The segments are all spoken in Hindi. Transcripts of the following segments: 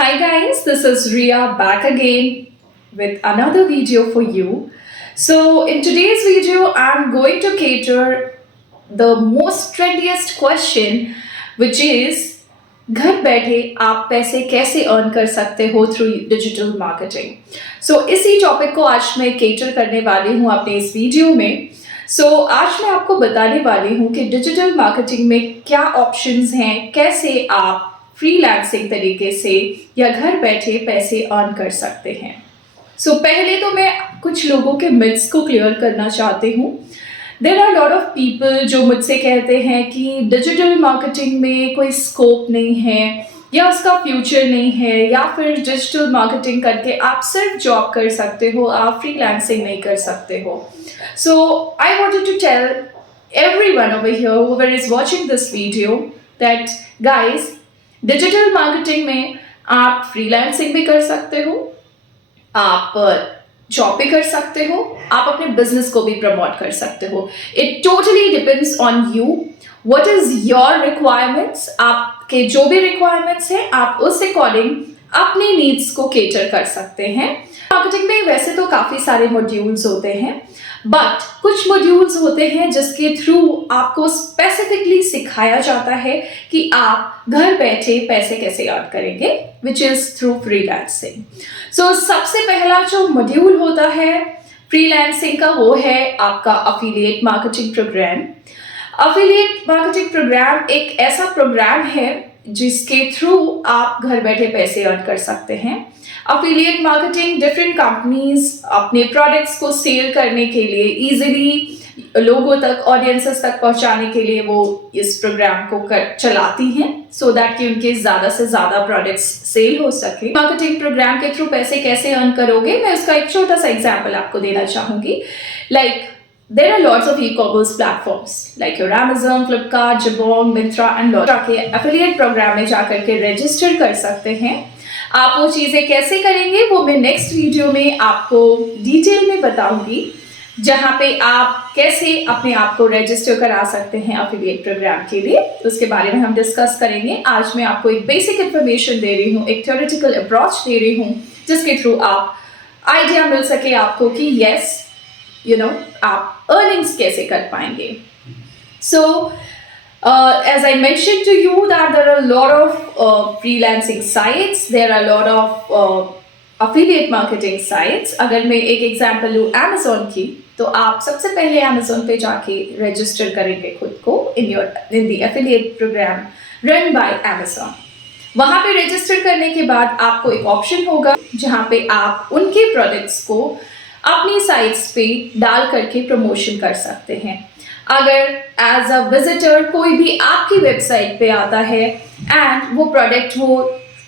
Hi guys, this is Ria back again with another video for you. So in today's video, I'm going to cater the most trendiest question, which is घर बैठे आप पैसे कैसे अर्न कर सकते हो थ्रू डिजिटल मार्केटिंग। सो इसी टॉपिक को आज मैं केटर करने वाली हूँ अपने इस वीडियो में। आज मैं आपको बताने वाली हूँ कि डिजिटल मार्केटिंग में क्या ऑप्शंस हैं, कैसे आप फ्रीलांसिंग तरीके से या घर बैठे पैसे अर्न कर सकते हैं। पहले तो मैं कुछ लोगों के मिथ्स को क्लियर करना चाहती हूँ। There are lot of people जो मुझसे कहते हैं कि डिजिटल मार्केटिंग में कोई स्कोप नहीं है या उसका फ्यूचर नहीं है, या फिर डिजिटल मार्केटिंग करके आप सिर्फ जॉब कर सकते हो, आप फ्रीलांसिंग नहीं कर सकते हो। So I wanted to tell everyone over here whoever is watching this video that guys, digital marketing में आप फ्रीलांसिंग भी कर सकते हो, आप जॉब भी कर सकते हो, आप अपने बिजनेस को भी प्रमोट कर सकते हो। It totally depends on you, what is your requirements. आपके जो भी रिक्वायरमेंट्स हैं आप उस अकॉर्डिंग अपनी नीड्स को केटर कर सकते हैं। मार्केटिंग में वैसे तो काफ़ी सारे मॉड्यूल्स होते हैं, बट कुछ मॉड्यूल्स होते हैं जिसके थ्रू आपको स्पेसिफिकली सिखाया जाता है कि आप घर बैठे पैसे कैसे अर्न करेंगे, विच इज़ थ्रू फ्रीलांसिंग। सबसे पहला जो मॉड्यूल होता है फ्रीलांसिंग का वो है आपका affiliate marketing programme. Affiliate marketing programme एक ऐसा प्रोग्राम है जिसके थ्रू आप घर बैठे पैसे अर्न कर सकते हैं। अफिलिएट मार्केटिंग डिफरेंट कंपनीज अपने प्रोडक्ट्स को सेल करने के लिए, इजीली लोगों तक, ऑडियंसेस तक पहुंचाने के लिए वो इस प्रोग्राम को चलाती हैं, सो दैट कि उनके ज़्यादा से ज़्यादा प्रोडक्ट्स सेल हो सके। मार्केटिंग प्रोग्राम के थ्रू पैसे कैसे अर्न करोगे, मैं उसका एक छोटा सा एग्जाम्पल आपको देना चाहूँगी। Like there are lots of e-commerce platforms like your Amazon, Flipkart, Jabong, Myntra and lot के affiliate प्रोग्राम में जाकर के रजिस्टर कर सकते हैं। आप वो चीज़ें कैसे करेंगे वो मैं नेक्स्ट वीडियो में आपको डिटेल में बताऊंगी, जहाँ पे आप कैसे अपने आप को रजिस्टर करा सकते हैं अफिलिएट प्रोग्राम के लिए, उसके बारे में हम डिस्कस करेंगे। आज मैं आपको एक बेसिक इन्फॉर्मेशन दे रही हूँ, एक थ्योरेटिकल अप्रोच दे रही हूँ, जिसके थ्रू आप आइडिया मिल सके आपको कि यस आप अर्निंग्स कैसे कर पाएंगे। As I mentioned to you that there are a lot of freelancing sites, there are a lot of affiliate marketing sites। अगर मैं एक एग्जांपल लूँ Amazon की, तो आप सबसे पहले Amazon पे जाके रजिस्टर करेंगे खुद को in the affiliate program run by Amazon। वहाँ पे रजिस्टर करने के बाद आपको एक ऑप्शन होगा जहाँ पे आप उनके प्रोडक्ट्स को अपनी साइट्स पे डाल करके प्रमोशन कर सकते हैं। अगर एज अ विजिटर कोई भी आपकी वेबसाइट पे आता है एंड वो प्रोडक्ट वो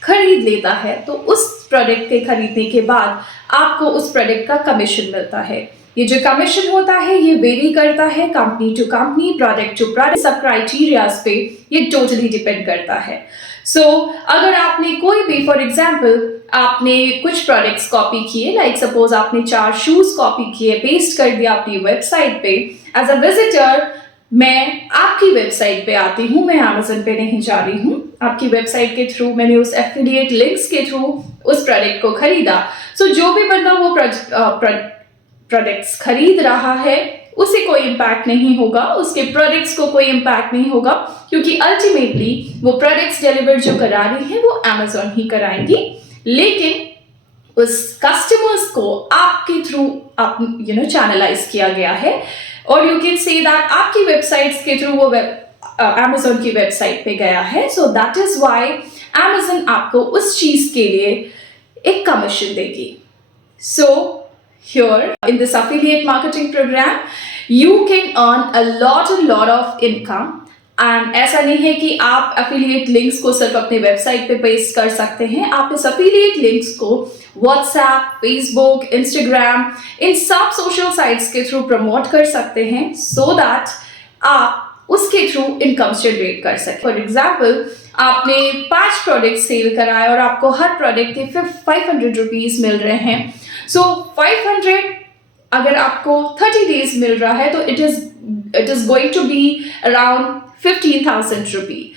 खरीद लेता है, तो उस प्रोडक्ट के खरीदने के बाद आपको उस प्रोडक्ट का कमीशन मिलता है। ये जो कमीशन होता है ये वेरी करता है company to company, product to product, सब क्राइटेरियाज पे ये टोटली डिपेंड करता है। अगर आपने कोई भी, फॉर एग्जाम्पल आपने कुछ प्रोडक्ट्स कॉपी किए, लाइक सपोज आपने 4 शूज कॉपी किए, पेस्ट कर दिया अपनी वेबसाइट पे, एज अ विजिटर मैं आपकी वेबसाइट पे आती हूँ, मैं Amazon पे नहीं जा रही हूँ, आपकी वेबसाइट के थ्रू मैंने उस एफिलिएट लिंक्स के थ्रू उस प्रोडक्ट को खरीदा। जो भी बंदा वो प्रोडक्ट्स खरीद रहा है उसे कोई इम्पैक्ट नहीं होगा, उसके प्रोडक्ट्स को कोई इम्पैक्ट नहीं होगा, क्योंकि अल्टीमेटली वो प्रोडक्ट्स डिलीवर जो करा रही है वो Amazon ही कराएंगी, लेकिन उस कस्टमर्स को आपके थ्रू चैनलाइज किया गया है। और यू कैन से दैट आपकी वेबसाइट्स के थ्रू वो Amazon की वेबसाइट पे गया है। So that is why Amazon आपको उस चीज के लिए एक कमीशन देगी। Here in this affiliate marketing program you can earn a lot of income, and ऐसा नहीं है कि आप affiliate links को सिर्फ अपने वेबसाइट पे पेस्ट कर सकते हैं। आप इस affiliate links को WhatsApp, Facebook, Instagram, इन सब सोशल साइट्स के थ्रू प्रमोट कर सकते हैं, so that आप उसके थ्रू इनकम जनरेट कर सकें। फॉर एग्जाम्पल आपने 5 प्रोडक्ट सेल कराए और आपको हर प्रोडक्ट के 500 रुपीज मिल रहे हैं। 500 अगर आपको 30 डेज मिल रहा है तो it is going to be around 15,000 rupee.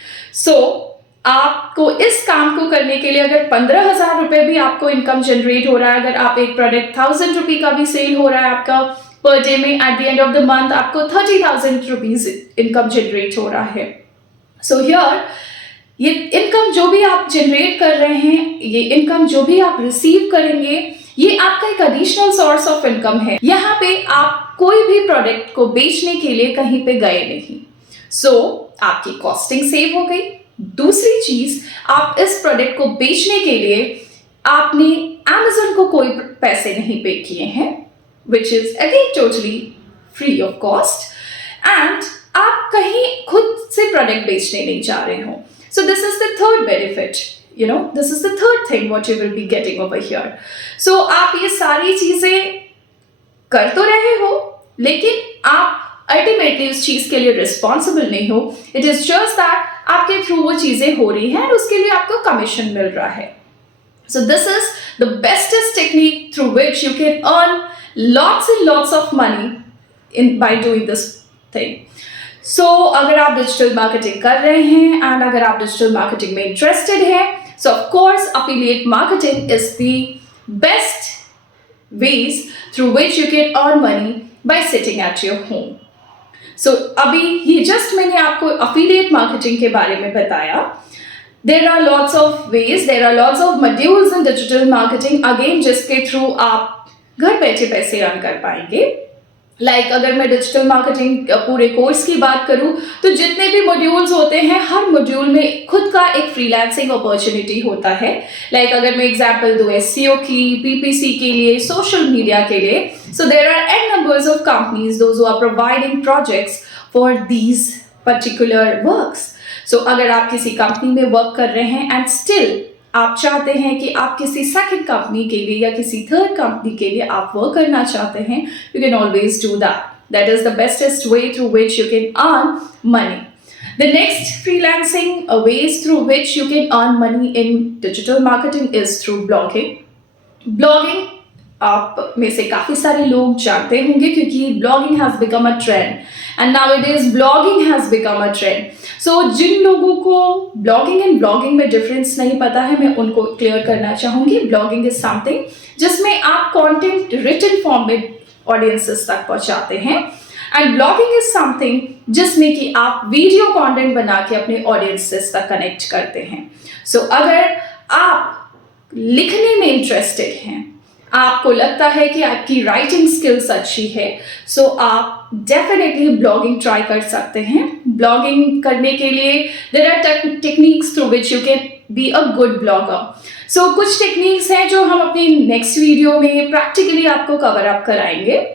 आपको इस काम को करने के लिए अगर 15,000 रुपए भी आपको इनकम जनरेट हो रहा है, अगर आप एक प्रोडक्ट 1,000 रुपी का भी सेल हो रहा है आपका पर डे में, at the end of the month आपको 30,000 रुपीज इनकम जनरेट हो रहा है। सो हियर ये इनकम जो भी आप जनरेट कर रहे हैं, ये इनकम जो भी आप रिसीव करेंगे, ये आपका एक एडिशनल सोर्स ऑफ इनकम है। यहाँ पे आप कोई भी प्रोडक्ट को बेचने के लिए कहीं पे गए नहीं, सो आपकी कॉस्टिंग सेव हो गई। दूसरी चीज, आप इस प्रोडक्ट को बेचने के लिए आपने Amazon को कोई पैसे नहीं पे किए हैं, which is again totally free of cost, and आप कहीं खुद से प्रोडक्ट बेचने नहीं जा रहे हो। So this is the third benefit, this is the third thing what you will be getting over here. So आप ये सारी चीजें कर तो रहे हो, लेकिन आप अल्टीमेटली उस चीज के लिए रिस्पॉन्सिबल नहीं हो। इट इज जस्ट दैट आपके थ्रू वो चीजें हो रही हैं और उसके लिए आपको कमीशन मिल रहा है। So this is the bestest technique through which you can earn lots and lots of money by doing this thing. सो अगर आप डिजिटल मार्केटिंग कर रहे हैं एंड अगर आप डिजिटल मार्केटिंग में इंटरेस्टेड हैं, so of course affiliate marketing is the best ways through which you can earn money by sitting at your home. So अभी ये जस्ट मैंने आपको अफिलिएट मार्केटिंग के बारे में बताया। There are lots of ways, there are lots of modules in digital marketing again, जिसके थ्रू आप घर बैठे पैसे अर्न कर पाएंगे। अगर मैं डिजिटल मार्केटिंग पूरे कोर्स की बात करूं, तो जितने भी मॉड्यूल्स होते हैं, हर मॉड्यूल में खुद का एक फ्रीलांसिंग अपॉर्चुनिटी होता है। अगर मैं एग्जांपल दूं एसईओ की, पीपीसी के लिए, सोशल मीडिया के लिए, so there are an numbers of companies those who are providing projects for these particular works. So अगर आप किसी कंपनी में वर्क कर रहे हैं एंड स्टिल आप चाहते हैं कि आप किसी सेकंड कंपनी के लिए या किसी थर्ड कंपनी के लिए आप वर्क करना चाहते हैं, you can always do that. That is the bestest way through which you can earn money. The next freelancing ways through which you can earn money in digital marketing is through blogging. Blogging आप में से काफी सारे लोग जानते होंगे क्योंकि blogging has become a trend and nowadays blogging has become a trend. So जिन लोगों को blogging and blogging में difference नहीं पता है, मैं उनको clear करना चाहूंगी। Blogging is something जिसमें आप content written form में audiences तक पहुंचाते हैं, and blogging is something जिसमें कि आप वीडियो कंटेंट बना के अपने ऑडियंसेस तक कनेक्ट करते हैं। सो अगर आप लिखने में इंटरेस्टेड हैं, आपको लगता है कि आपकी राइटिंग स्किल्स अच्छी है, सो आप डेफिनेटली ब्लॉगिंग ट्राई कर सकते हैं। ब्लॉगिंग करने के लिए there are techniques through which you can be a good blogger. So कुछ टेक्निक्स हैं जो हम अपनी नेक्स्ट वीडियो में प्रैक्टिकली आपको कवर अप कराएंगे,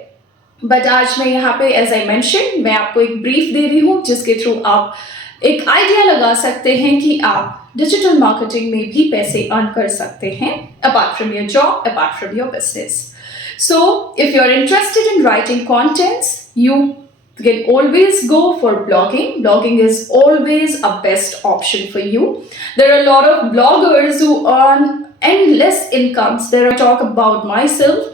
बट आज मैं यहाँ पे एज आई मेंशन मैं आपको एक ब्रीफ दे रही हूँ जिसके थ्रू आप एक आइडिया लगा सकते हैं कि आप डिजिटल मार्केटिंग में भी पैसे अर्न कर सकते हैं apart from your job, apart from your business. So if you are interested in writing contents, you can always go for blogging. Blogging is always a best option for you. There are a lot of bloggers who earn endless incomes. There I talk about myself.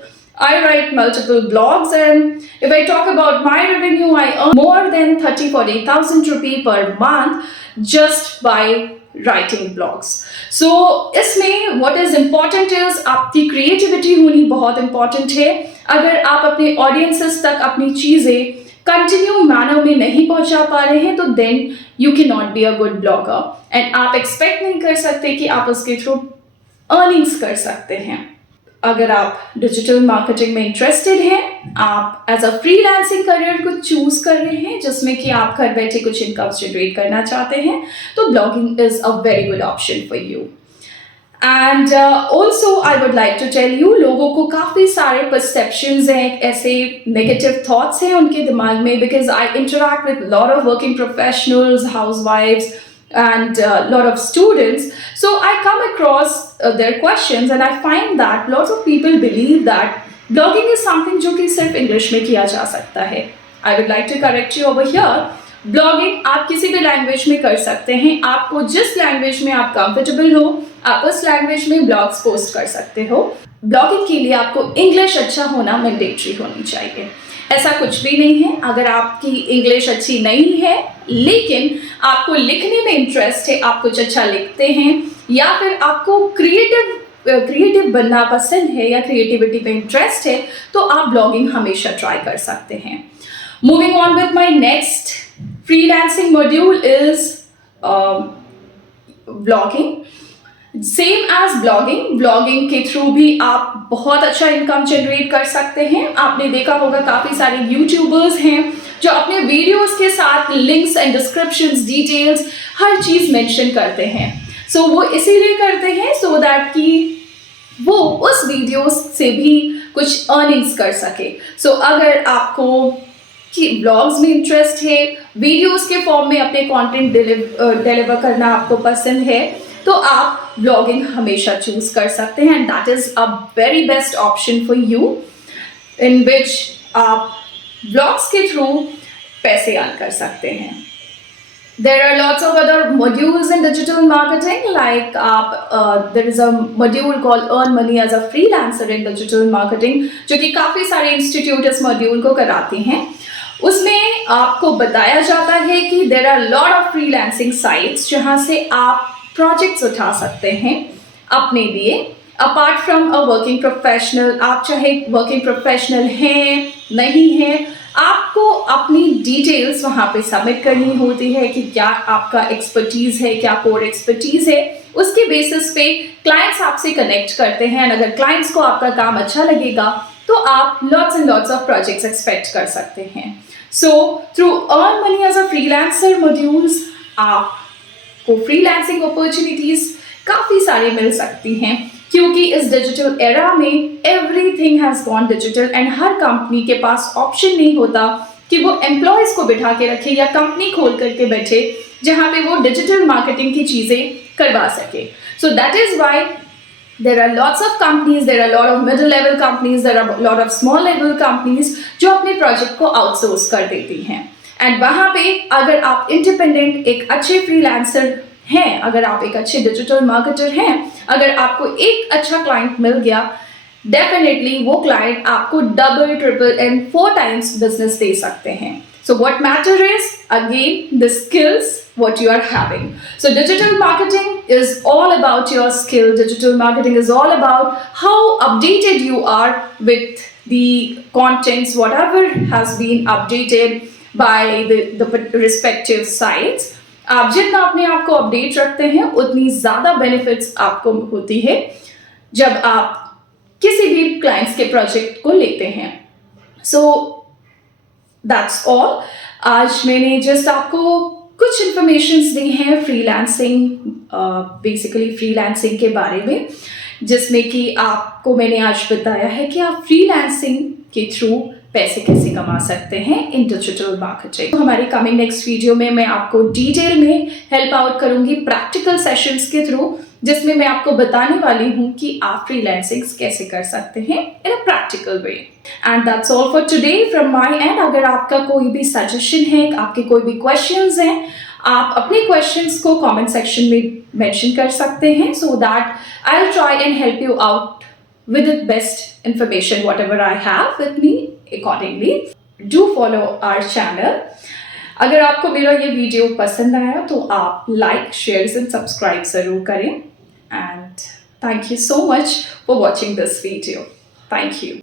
I write multiple blogs, and if I talk about my revenue, I earn more than 30,000-40,000 rupee per month just by writing blogs. So इसमें what is important is आपकी creativity होनी बहुत important है। अगर आप अपने ऑडियंसेस तक अपनी चीजें कंटिन्यू मैनर में नहीं पहुंचा पा रहे हैं, तो then you can not be a good blogger, and आप एक्सपेक्ट नहीं कर सकते कि आप उसके थ्रू अर्निंग्स कर सकते हैं। अगर आप डिजिटल मार्केटिंग में इंटरेस्टेड हैं, आप एज अ फ्रीलांसिंग करियर को चूज कर रहे हैं जिसमें कि आप घर बैठे कुछ इनकम जनरेट करना चाहते हैं, तो blogging is a very good option for you. And also I would like to tell you, लोगों को काफ़ी सारे परसेप्शंस हैं, ऐसे नेगेटिव थॉट्स हैं उनके दिमाग में, because I interact with lot of working professionals, हाउसवाइफ्स and lot of students. So I come across their questions and I find that lots of people believe that blogging is something जो कि सिर्फ इंग्लिश में किया जा सकता है. I would like to correct you over here. Blogging आप किसी भी लैंग्वेज में कर सकते हैं। आपको जिस लैंग्वेज में आप कंफर्टेबल हो, आप उस लैंग्वेज में ब्लॉग्स पोस्ट कर सकते हो। ब्लॉगिंग के लिए आपको इंग्लिश अच्छा होना मैंडेटरी होनी चाहिए। ऐसा कुछ भी नहीं है। अगर आपकी इंग्लिश अच्छी नहीं है लेकिन आपको लिखने में इंटरेस्ट है, आप कुछ अच्छा लिखते हैं, या फिर आपको क्रिएटिव बनना पसंद है या क्रिएटिविटी में इंटरेस्ट है, तो आप ब्लॉगिंग हमेशा ट्राई कर सकते हैं। Moving on with my next freelancing module is blogging. Same as blogging के थ्रू भी आप बहुत अच्छा इनकम जनरेट कर सकते हैं। आपने देखा होगा काफी सारे यूट्यूबर्स हैं जो अपने वीडियोस के साथ लिंक्स एंड डिस्क्रिप्शंस, डिटेल्स, हर चीज मेंशन करते हैं। सो वो इसीलिए करते हैं सो दैट कि वो उस वीडियोस से भी कुछ अर्निंग्स कर सके। सो अगर आपको कि ब्लॉग्स में इंटरेस्ट है, वीडियोस के फॉर्म में अपने कंटेंट डिलीवर करना आपको पसंद है, तो आप ब्लॉगिंग हमेशा चूज कर सकते हैं and that is a very best option for you, in which आप ब्लॉग्स के थ्रू पैसे अर्न कर सकते हैं। There are lots of other modules in digital marketing, like there is a module called Earn Money as a Freelancer in Digital Marketing, जो कि काफ़ी सारे इंस्टीट्यूट इस मॉड्यूल को कराती हैं। उसमें आपको बताया जाता है कि there are lot of freelancing sites जहाँ से आप प्रोजेक्ट्स उठा सकते हैं अपने लिए, apart from a working professional. आप चाहे वर्किंग प्रोफेशनल हैं नहीं हैं, आपको अपनी डिटेल्स वहाँ पे सबमिट करनी होती है कि क्या आपका एक्सपर्टीज है, क्या कोर एक्सपर्टीज है। उसके बेसिस पे क्लाइंट्स आपसे कनेक्ट करते हैं, अगर क्लाइंट्स को आपका काम अच्छा लगेगा तो आप lots and lots of projects expect कर सकते हैं। So through earn money as a freelancer modules आपको फ्रीलांसिंग अपॉर्चुनिटीज काफ़ी सारी मिल सकती हैं, क्योंकि इस डिजिटल एरा में everything has gone digital and हर कंपनी के पास ऑप्शन नहीं होता कि वो एम्प्लॉयज़ को बिठा के रखे या कंपनी खोल करके बैठे जहाँ पे वो डिजिटल मार्केटिंग की चीज़ें करवा सके। So that is why there are lots of companies, there are a lot of middle level companies, there are a lot of small level companies जो अपने प्रोजेक्ट को आउटसोर्स कर देती हैं। एंड वहाँ पे अगर आप इंडिपेंडेंट एक अच्छे फ्रीलांसर हैं, अगर आप एक अच्छे डिजिटल मार्केटर हैं, अगर आपको एक अच्छा क्लाइंट मिल गया, डेफिनेटली वो क्लाइंट आपको double, triple and 4 times business दे सकते हैं। So what matter is again the skills what you are having. So digital marketing is all about your skill. Digital marketing is all about how updated you are with the contents, whatever has been updated by the respective sites. आप जितना अपने आप को अपडेट रखते हैं उतनी ज़्यादा बेनिफिट्स आपको होती है जब आप किसी भी क्लाइंट्स के प्रोजेक्ट को लेते हैं। So that's all. आज मैंने जस्ट आपको कुछ इंफॉर्मेशंस दी हैं फ्रीलांसिंग, बेसिकली फ्रीलांसिंग के बारे में, जिसमें कि आपको मैंने आज बताया है कि आप फ्रीलांसिंग के थ्रू पैसे कैसे कमा सकते हैं इन डिजिटल मार्केटिंग। तो हमारी कमिंग नेक्स्ट वीडियो में मैं आपको डिटेल में हेल्प आउट करूंगी प्रैक्टिकल सेशंस के थ्रू, जिसमें मैं आपको बताने वाली हूँ कि आप फ्रीलांसिंग कैसे कर सकते हैं in a practical way. And that's all for today from my end. अगर आपका कोई भी सजेशन है, आपके कोई भी क्वेश्चंस हैं, आप अपने क्वेश्चंस को कमेंट सेक्शन में मेंशन कर सकते हैं, so that I will try and help you out with the best information whatever I have with me accordingly. Do follow our channel. अगर आपको मेरा ये वीडियो पसंद आया तो आप लाइक, शेयर एंड सब्सक्राइब ज़रूर करें। And thank you so much for watching this video. Thank you.